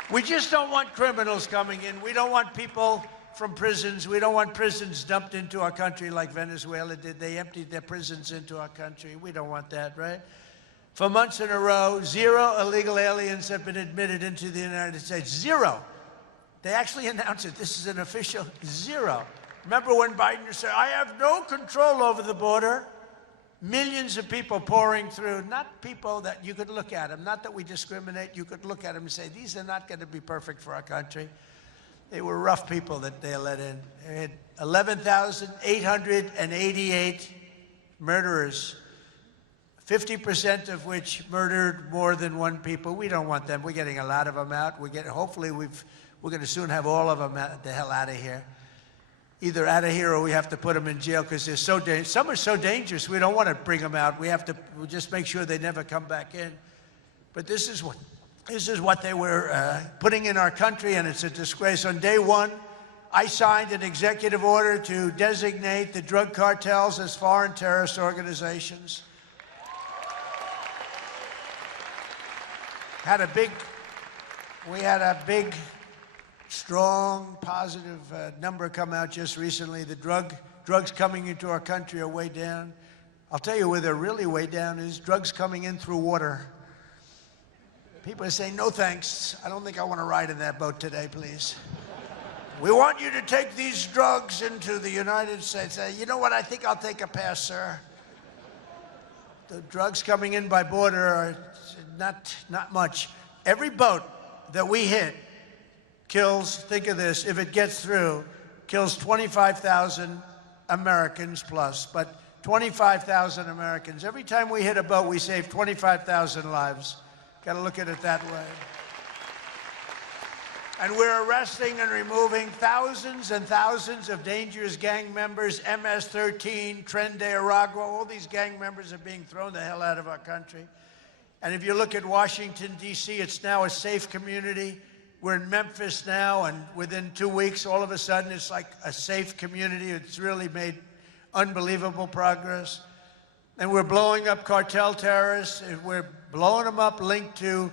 We just don't want criminals coming in. We don't want people from prisons. We don't want prisons dumped into our country like Venezuela did. They emptied their prisons into our country. We don't want that, right? For months in a row, 0 illegal aliens have been admitted into the United States. 0. They actually announced it. This is an official 0. Remember when Biden said, I have no control over the border? Millions of people pouring through, not people that you could look at them, not that we discriminate, you could look at them and say, these are not going to be perfect for our country. They were rough people that they let in. They had 11,888 murderers, 50% of which murdered more than one people. We don't want them. We're getting a lot of them out. Hopefully we're going to soon have all of them the hell out of here. Either out of here or we have to put them in jail because they're so dangerous. Some are so dangerous we don't want to bring them out. We'll just make sure they never come back in. But this is what they were putting in our country, and it's a disgrace. On day one, I signed an executive order to designate the drug cartels as foreign terrorist organizations. We had a big, strong, positive number come out just recently. The drugs coming into our country are way down. I'll tell you where they're really way down is drugs coming in through water. People are saying, no thanks. I don't think I want to ride in that boat today, please. We want you to take these drugs into the United States. You know what? I think I'll take a pass, sir. The drugs coming in by border are not much. Every boat that we hit kills, think of this, if it gets through, kills 25,000 Americans plus, but 25,000 Americans. Every time we hit a boat, we save 25,000 lives. Got to look at it that way. And we're arresting and removing thousands and thousands of dangerous gang members, MS-13, Tren de Aragua, all these gang members are being thrown the hell out of our country. And if you look at Washington, D.C., it's now a safe community. We're in Memphis now, and within 2 weeks, all of a sudden, it's like a safe community. It's really made unbelievable progress. And we're blowing up cartel terrorists, and we're blowing them up linked to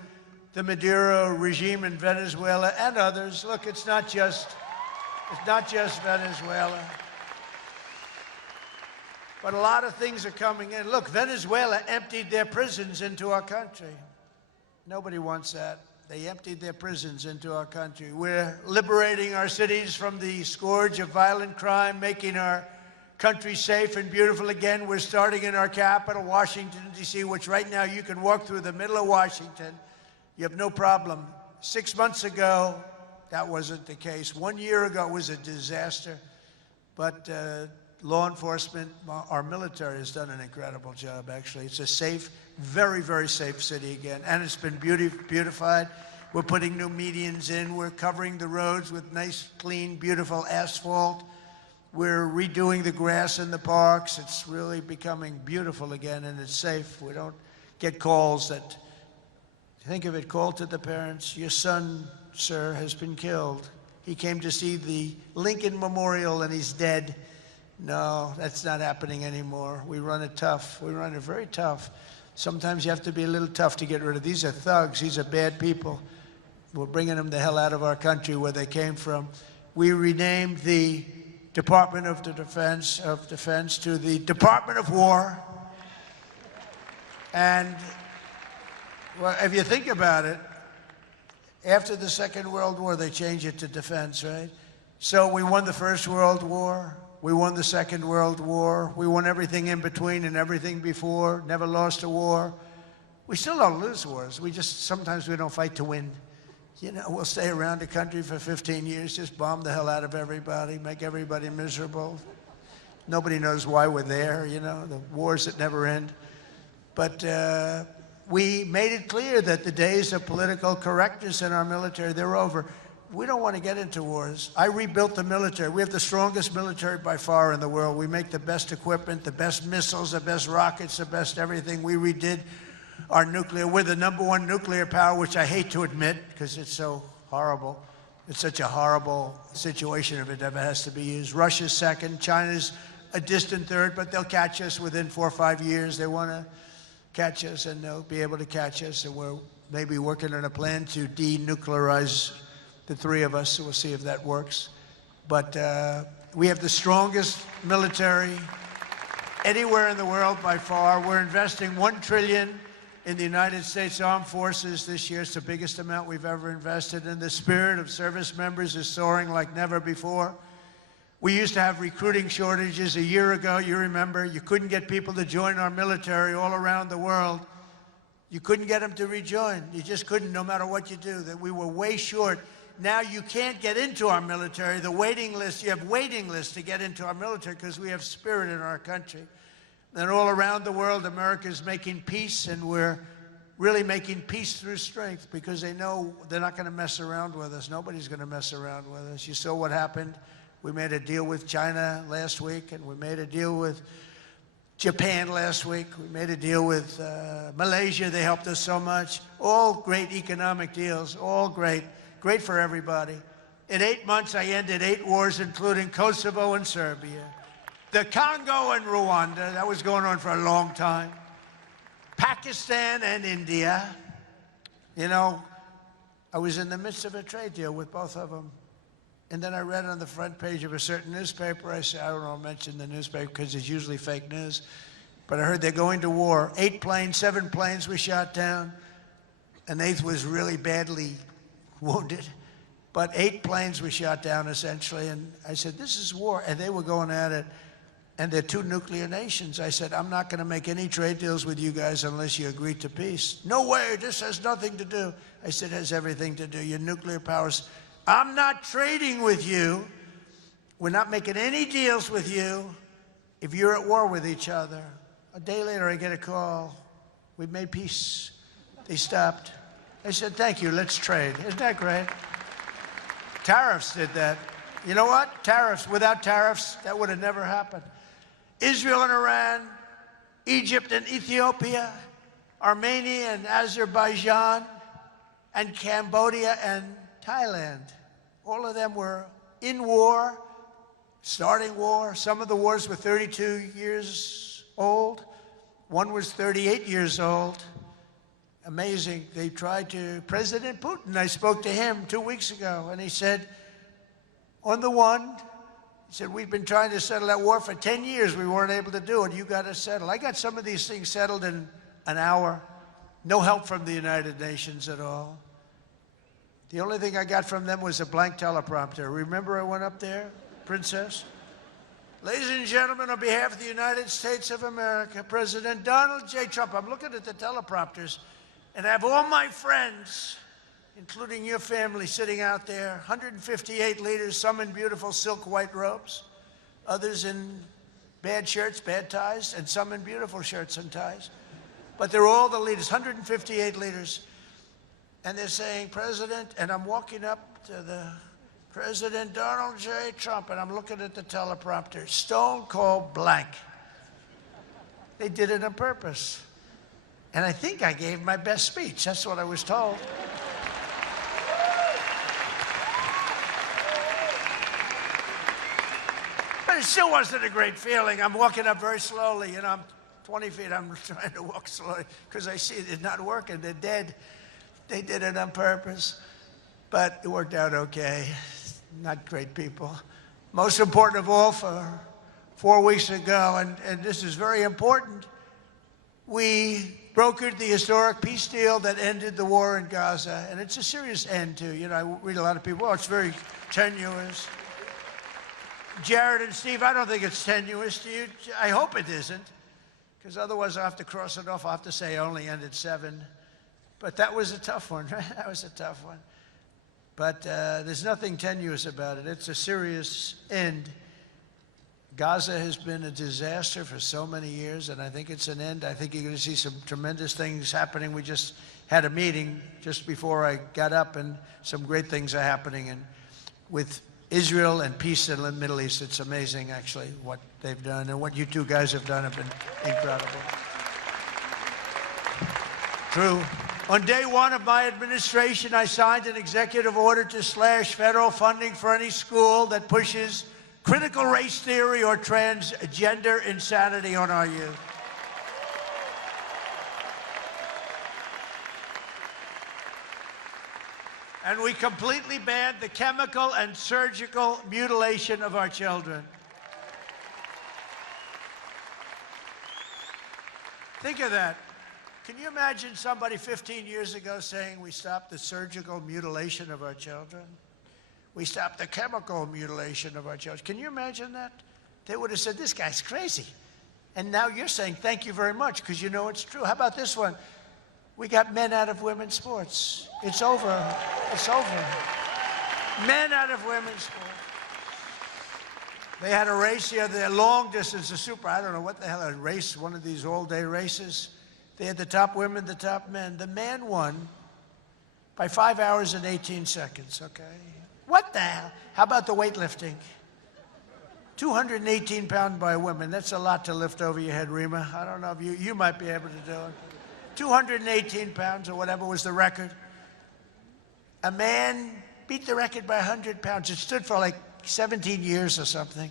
the Maduro regime in Venezuela and others. Look, it's not just Venezuela. But a lot of things are coming in. Look, Venezuela emptied their prisons into our country. Nobody wants that. They emptied their prisons into our country. We're liberating our cities from the scourge of violent crime, making our country safe and beautiful again. We're starting in our capital, Washington, D.C., which right now you can walk through the middle of Washington. You have no problem. 6 months ago, that wasn't the case. 1 year ago, it was a disaster. But law enforcement, our military has done an incredible job, actually. It's a safe, very, very safe city again. And it's been beautified. We're putting new medians in. We're covering the roads with nice, clean, beautiful asphalt. We're redoing the grass in the parks. It's really becoming beautiful again, and it's safe. We don't get calls that, think of it, call to the parents, your son, sir, has been killed. He came to see the Lincoln Memorial and he's dead. No, that's not happening anymore. We run it tough. We run it very tough. Sometimes you have to be a little tough to get rid of. These are thugs. These are bad people. We're bringing them the hell out of our country where they came from. We renamed the Department of Defense to the Department of War. And well, if you think about it, after the Second World War, they changed it to defense, right? So we won the First World War. We won the Second World War. We won everything in between and everything before. Never lost a war. We still don't lose wars. Sometimes we don't fight to win. You know, we'll stay around the country for 15 years, just bomb the hell out of everybody, make everybody miserable. Nobody knows why we're there, you know, the wars that never end. But we made it clear that the days of political correctness in our military, they're over. We don't want to get into wars. I rebuilt the military. We have the strongest military by far in the world. We make the best equipment, the best missiles, the best rockets, the best everything. We redid our nuclear. We're the #1 nuclear power, which I hate to admit because it's so horrible. It's such a horrible situation if it ever has to be used. Russia's second. China's a distant third, but they'll catch us within 4 or 5 years. They want to catch us, and they'll be able to catch us. And we're maybe working on a plan to denuclearize the three of us, so we'll see if that works. But we have the strongest military anywhere in the world by far. We're investing $1 trillion in the United States Armed Forces this year. It's the biggest amount we've ever invested, and the spirit of service members is soaring like never before. We used to have recruiting shortages a year ago. You remember, you couldn't get people to join our military all around the world. You couldn't get them to rejoin. You just couldn't, no matter what you do. That we were way short. Now you can't get into our military. The waiting list, you have waiting lists to get into our military because we have spirit in our country. And all around the world, America is making peace, and we're really making peace through strength because they know they're not going to mess around with us. Nobody's going to mess around with us. You saw what happened. We made a deal with China last week, and we made a deal with Japan last week. We made a deal with Malaysia. They helped us so much. All great economic deals, all great. Great for everybody. In 8 months, I ended 8 wars, including Kosovo and Serbia. The Congo and Rwanda, that was going on for a long time. Pakistan and India. You know, I was in the midst of a trade deal with both of them. And then I read on the front page of a certain newspaper, I said, I don't know, mention the newspaper because it's usually fake news. But I heard they're going to war. 8 planes, 7 planes were shot down. An 8th was really badly wounded. But 8 planes were shot down, essentially. And I said, this is war. And they were going at it. And they're 2 nuclear nations. I said, I'm not going to make any trade deals with you guys unless you agree to peace. No way, this has nothing to do. I said, it has everything to do. Your nuclear powers. I'm not trading with you. We're not making any deals with you if you're at war with each other. A day later, I get a call. We've made peace. They stopped. I said, thank you, let's trade. Isn't that great? Tariffs did that. You know what? Tariffs. Without tariffs, that would have never happened. Israel and Iran, Egypt and Ethiopia, Armenia and Azerbaijan, and Cambodia and Thailand. All of them were in war, starting war. Some of the wars were 32 years old. One was 38 years old. Amazing. They tried to, President Putin, I spoke to him 2 weeks ago, and he said, on the one, he said, we've been trying to settle that war for 10 years. We weren't able to do it. You got to settle. I got some of these things settled in an hour. No help from the United Nations at all. The only thing I got from them was a blank teleprompter. Remember I went up there, Princess? Ladies and gentlemen, on behalf of the United States of America, President Donald J. Trump, I'm looking at the teleprompters, and I have all my friends, including your family, sitting out there, 158 leaders, some in beautiful silk white robes, others in bad shirts, bad ties, and some in beautiful shirts and ties. But they're all the leaders, 158 leaders. And they're saying, President, and I'm walking up to the President Donald J. Trump, and I'm looking at the teleprompter, stone cold blank. They did it on purpose. And I think I gave my best speech. That's what I was told. But it still wasn't a great feeling. I'm walking up very slowly. You know, I'm 20 feet. I'm trying to walk slowly because I see it's not working. They're dead. They did it on purpose, but it worked out okay. Not great people. Most important of all, for 4 weeks ago, and this is very important, we brokered the historic peace deal that ended the war in Gaza, and it's a serious end, too. You know, I read a lot of people, oh, it's very tenuous. Jared and Steve, I don't think it's tenuous to you. I hope it isn't, because otherwise I'll have to cross it off. I'll have to say I only ended 7. But that was a tough one, right? That was a tough one. But there's nothing tenuous about it. It's a serious end. Gaza has been a disaster for so many years, and I think it's an end. I think you're going to see some tremendous things happening. We just had a meeting just before I got up, and some great things are happening. And with Israel and peace in the Middle East, it's amazing, actually, what they've done. And what you two guys have done have been incredible. True. On day 1 of my administration, I signed an executive order to slash federal funding for any school that pushes critical race theory or transgender insanity on our youth. And we completely banned the chemical and surgical mutilation of our children. Think of that. Can you imagine somebody 15 years ago saying we stopped the surgical mutilation of our children? We stopped the chemical mutilation of our children. Can you imagine that? They would have said, this guy's crazy. And now you're saying, thank you very much, because you know it's true. How about this one? We got men out of women's sports. It's over. It's over. Men out of women's sports. They had a race the other day, long distance, I don't know what the hell, a race, one of these all-day races. They had the top women, the top men. The man won by 5 hours and 18 seconds, okay? What the hell? How about the weightlifting? 218 pounds by women. That's a lot to lift over your head, Rima. I don't know if you might be able to do it. 218 pounds or whatever was the record. A man beat the record by 100 pounds. It stood for like 17 years or something.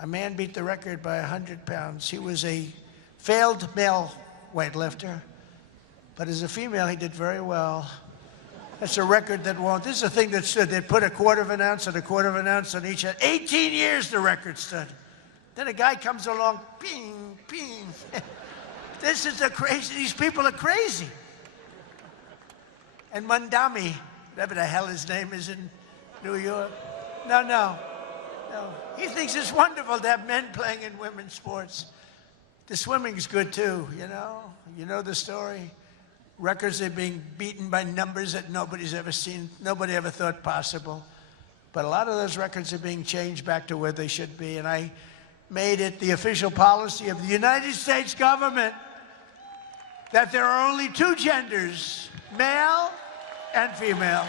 A man beat the record by 100 pounds. He was a failed male weightlifter, but as a female, he did very well. That's a record that won't. This is a thing that stood. They put a quarter of an ounce and a quarter of an ounce on each head. 18 years the record stood. Then a guy comes along, ping, ping. This is crazy. These people are crazy. And Mandami, whatever the hell his name is in New York. No. He thinks it's wonderful to have men playing in women's sports. The swimming's good too, you know? You know the story? Records are being beaten by numbers that nobody's ever seen, nobody ever thought possible. But a lot of those records are being changed back to where they should be, and I made it the official policy of the United States government that there are only two genders, male and female.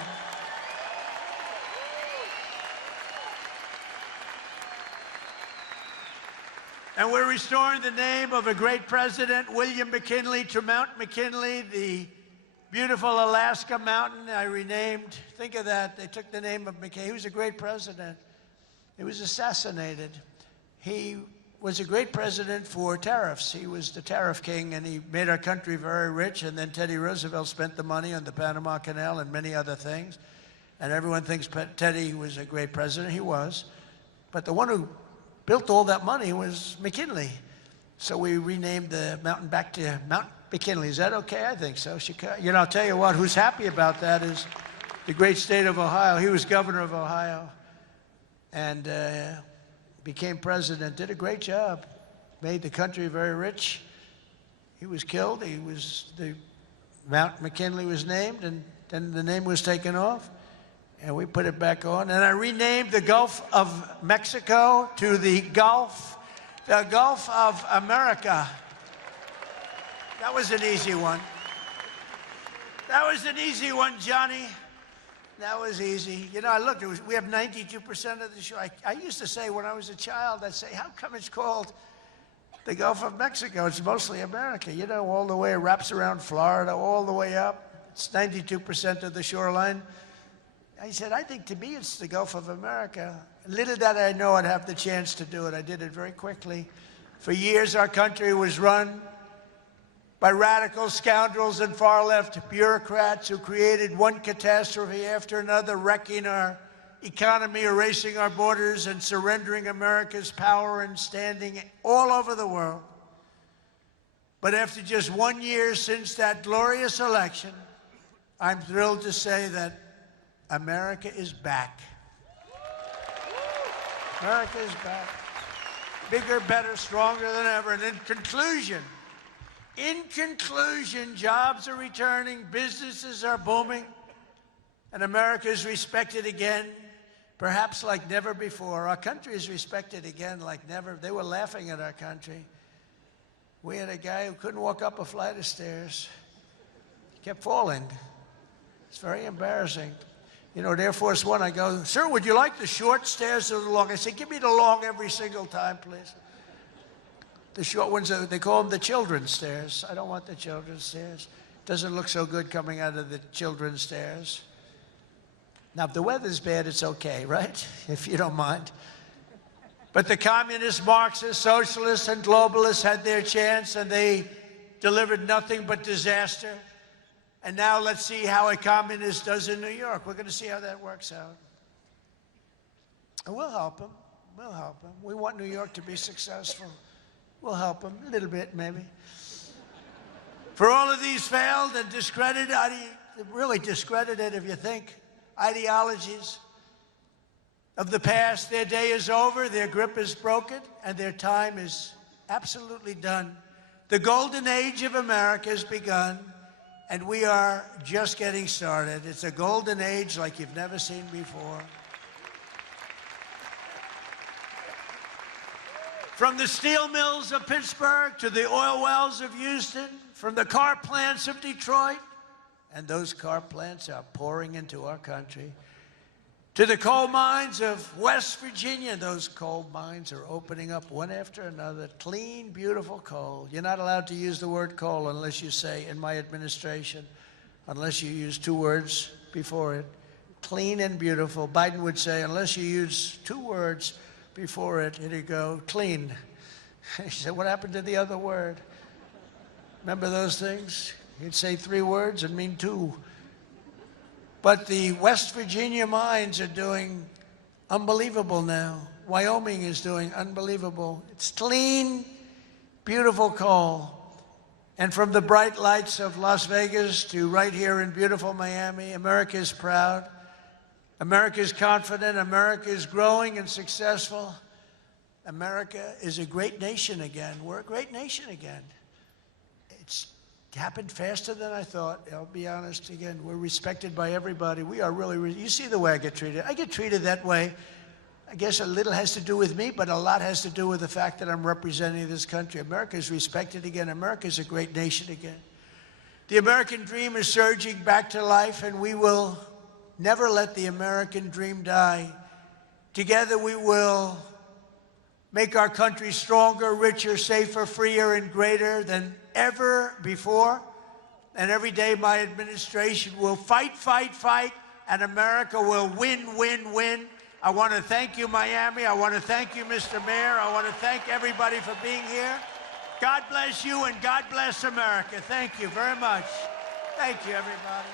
And we're restoring the name of a great president, William McKinley, to Mount McKinley, the beautiful Alaska mountain I renamed. Think of that. They took the name of McKinley. He was a great president. He was assassinated. He was a great president for tariffs. He was the tariff king, and he made our country very rich. And then Teddy Roosevelt spent the money on the Panama Canal and many other things. And everyone thinks Teddy was a great president. He was. But the one who built all that money was McKinley. So we renamed the mountain back to Mount McKinley. Is that okay? I think so. You know, I'll tell you what, who's happy about that is the great state of Ohio. He was governor of Ohio and became president, did a great job, made the country very rich. He was killed. Mount McKinley was named, and then the name was taken off. And we put it back on. And I renamed the Gulf of Mexico to the Gulf of America. That was an easy one. That was an easy one, Johnny. That was easy. You know, I looked, we have 92% of the shore. I used to say when I was a child, I'd say, how come it's called the Gulf of Mexico? It's mostly America. You know, all the way, it wraps around Florida, all the way up. It's 92% of the shoreline. I said, I think to me it's the Gulf of America. Little did I know I'd have the chance to do it. I did it very quickly. For years, our country was run by radical scoundrels and far-left bureaucrats who created one catastrophe after another, wrecking our economy, erasing our borders, and surrendering America's power and standing all over the world. But after just 1 year since that glorious election, I'm thrilled to say that America is back. America is back. Bigger, better, stronger than ever. And in conclusion, jobs are returning, businesses are booming, and America is respected again, perhaps like never before. Our country is respected again like never. They were laughing at our country. We had a guy who couldn't walk up a flight of stairs. He kept falling. It's very embarrassing. You know, at Air Force One, I go, sir, would you like the short stairs or the long? I say, give me the long every single time, please. The short ones, they call them the children's stairs. I don't want the children's stairs. Doesn't look so good coming out of the children's stairs. Now, if the weather's bad, it's okay, right? If you don't mind. But the communists, Marxists, socialists, and globalists had their chance, and they delivered nothing but disaster. And now let's see how a communist does in New York. We're going to see how that works out. And we'll help them. We'll help them. We want New York to be successful. We'll help them a little bit, maybe. For all of these failed and discredited, really discredited if you think, ideologies, of the past. Their day is over, their grip is broken, and their time is absolutely done. The golden age of America has begun, and we are just getting started. It's a golden age like you've never seen before. From the steel mills of Pittsburgh to the oil wells of Houston, from the car plants of Detroit, and those car plants are pouring into our country, to the coal mines of West Virginia. Those coal mines are opening up one after another. Clean, beautiful coal. You're not allowed to use the word coal unless you say, in my administration, unless you use 2 words before it. Clean and beautiful. Biden would say, unless you use 2 words before it, here you go, clean. He said, what happened to the other word? Remember those things? He'd say 3 words and mean 2. But the West Virginia mines are doing unbelievable now. Wyoming is doing unbelievable. It's clean, beautiful coal. And from the bright lights of Las Vegas to right here in beautiful Miami, America is proud. America is confident. America is growing and successful. America is a great nation again. We're a great nation again. It's happened faster than I thought. I'll be honest again. We're respected by everybody. We are really, you see the way I get treated. I get treated that way. I guess a little has to do with me, but a lot has to do with the fact that I'm representing this country. America is respected again. America is a great nation again. The American dream is surging back to life, and we will never let the American dream die. Together we will make our country stronger, richer, safer, freer, and greater than ever before. And every day my administration will fight, fight, fight, and America will win, win, win. I want to thank you, Miami. I want to thank you, Mr. Mayor. I want to thank everybody for being here. God bless you, and God bless America. Thank you very much. Thank you, everybody.